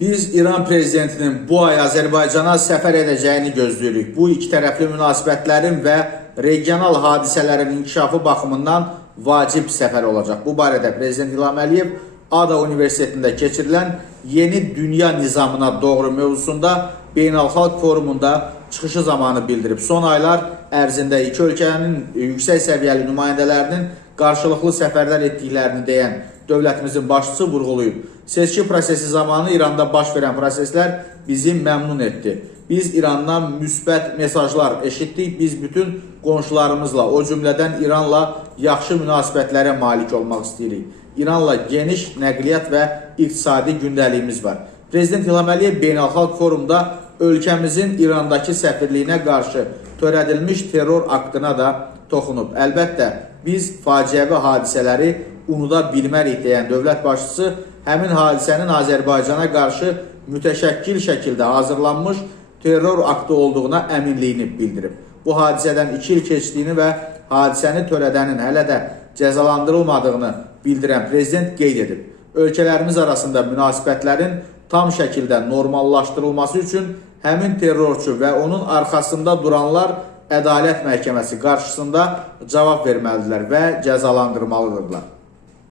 Biz İran prezidentinin bu ay Azərbaycana səfər edəcəyini gözləyirik. Bu iki tərəfli münasibətlərin və regional hadisələrin inkişafı baxımından vacib səfər olacaq. Bu barədə Prezident İlham Əliyev Ada Universitetində keçirilən Yeni Dünya Nizamına Doğru mövzusunda Beynəlxalq Forumunda çıxışı zamanı bildirib. Son aylar ərzində iki ölkənin yüksək səviyyəli nümayəndələrinin qarşılıqlı səfərlər etdiklərini deyən dövlətimizin başçısı vurğulayıb. Seçki prosesi zamanı İranda baş verən proseslər bizi məmnun etdi. Biz İrandan müsbət mesajlar eşitdik. Biz bütün qonşularımızla, o cümlədən İranla yaxşı münasibətlərə malik olmaq istəyirik. İranla geniş nəqliyyat və iqtisadi gündəliyimiz var. Prezident İlham Əliyev Beynəlxalq Forumda ölkəmizin İrandakı səfirliyinə qarşı törədilmiş terror aktına da toxunub. Əlbəttə, biz faciəvi hadisələri unuda bilmərik deyən dövlət başçısı həmin hadisənin Azərbaycana qarşı mütəşəkkil şəkildə hazırlanmış terror aktı olduğuna əminliyini bildirib. Bu hadisədən 2 il keçdiyini və hadisəni törədənin hələ də cəzalandırılmadığını bildirən prezident qeyd edib. Ölkələrimiz arasında münasibətlərin tam şəkildə normallaşdırılması üçün həmin terrorçu və onun arxasında duranlar Ədalət Məhkəməsi qarşısında cavab verməlidirlər və cəzalandırmalıdırlar.